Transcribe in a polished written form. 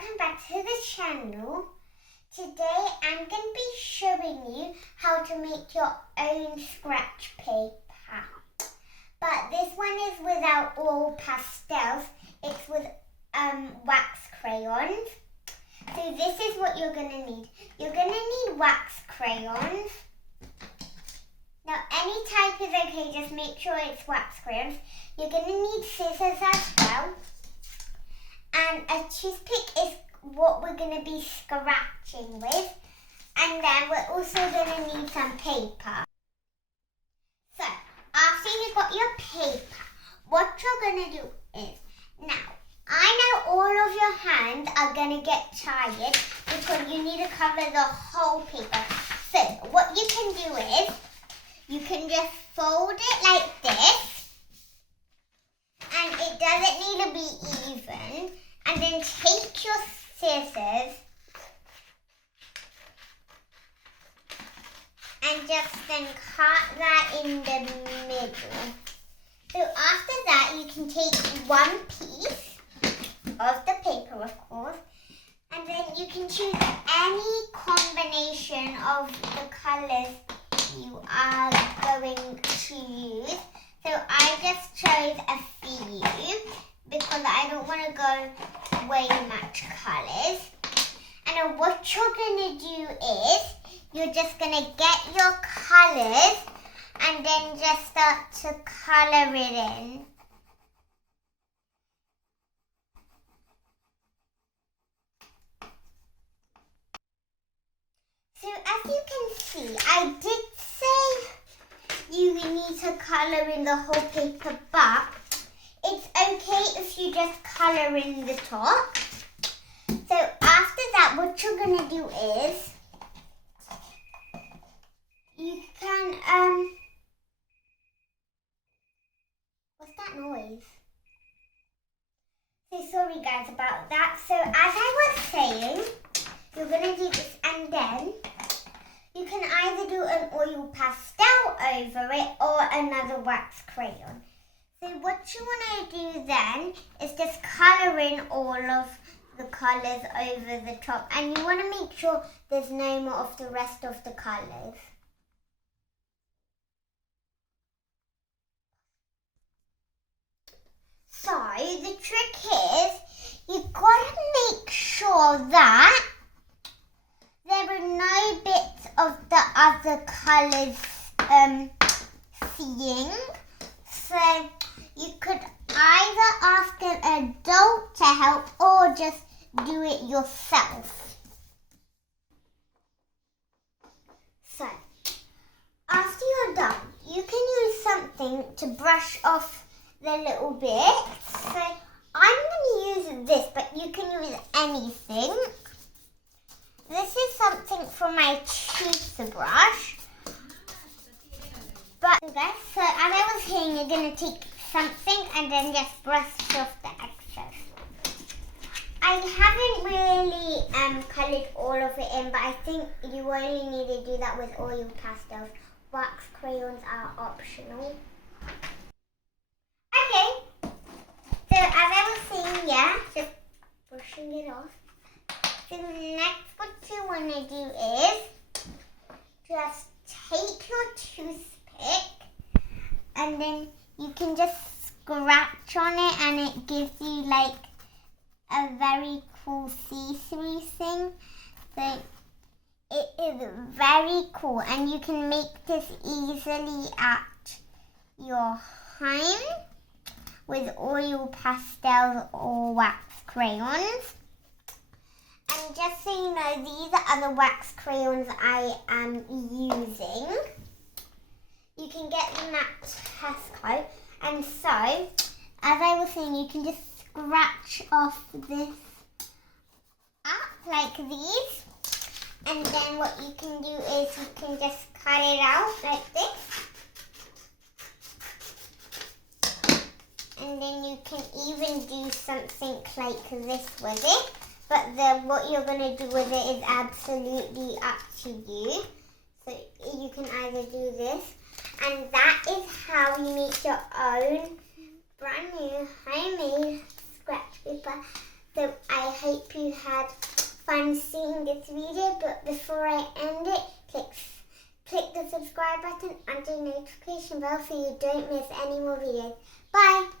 welcome back to the channel. Today I'm going to be showing you how to make your own scratch paper. But this one is without all pastels, it's with wax crayons. So this is what you're going to need. You're going to need wax crayons. Now any type is okay, just make sure it's wax crayons. You're going to need scissors as well. And a toothpick is what we're going to be scratching with. And then we're also going to need some paper. So, after you've got your paper, what you're going to do is, now, I know all of your hands are going to get tired because you need to cover the whole paper. So, what you can do is, you can just fold it like this. And it doesn't need to be even. And then take your scissors and just then cut that in the middle. So after that, you can take one piece of the paper, of course, and then you can choose any combination of the colours you are going to use. So I just chose a few because I don't want to go way much colours. And then what you're going to do is, you're just going to get your colours and then just start to colour it in. So as you can see, I did say you need to colour in the whole paper, but it's okay if you just colour in the top. So after that, what you're going to do is, you can, what's that noise? So sorry guys about that. So as I was saying, you're going to do this and then you can either do an oil pastel over it or another wax crayon. So what you want to do then is just colour in all of the colours over the top. And you want to make sure there's no more of the rest of the colours. So the trick is, you've got to make sure that there are no bits of the other colours seeing. So you could either ask an adult to help or just do it yourself. So after you're done, you can use something to brush off the little bits. So I'm going to use this, but you can use anything. This is something from my toothbrush. But guys, so as I was saying, you're going to take something and then just brush off the excess. I haven't really coloured all of it in, but I think you only need to do that with oil pastels. Wax crayons are optional. Okay, so as I was saying, yeah, just brushing it off. So next what you want to do is just take your toothpick and then you can just scratch on it and it gives you like a very cool see-through thing. So it is very cool and you can make this easily at your home with oil pastels or wax crayons. And just so you know, these are the wax crayons I am using. You can get them at Tesco. And so, as I was saying, you can just scratch off this up like these. And then what you can do is you can just cut it out like this. And then you can even do something like this with it. But what you're going to do with it is absolutely up to you. So you can either do this. And that is how you make your own brand new homemade scratch paper. So I hope you had fun seeing this video, but before I end it, click the subscribe button and the notification bell so you don't miss any more videos. Bye!